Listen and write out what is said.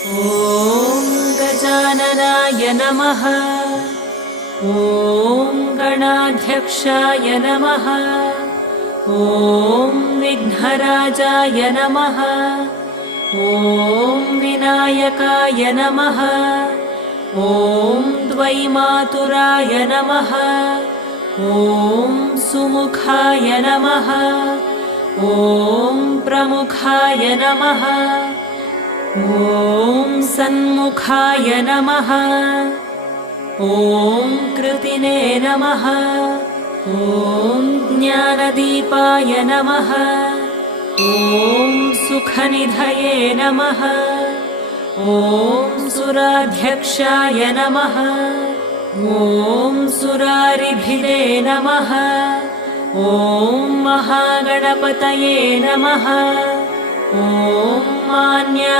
ॐ गजाननाय नमः। ॐ गणाध्यक्षाय नमः। ॐ विघ्नराजाय नमः। ॐ विनायकाय नमः। ॐ द्वैमातुराय नमः। ॐ सुमुखाय नमः। ॐ प्रमुखाय नमः। ॐ सन्मुखाय नमः। ॐ कृतिने नमः। ॐ ज्ञानदीपाय नमः। ॐ सुखनिधये नमः। ॐ सुराध्यक्षाय नमः। ॐ सुरारिभिरे नमः। ॐ महागणपतये नमः। ॐ मान्या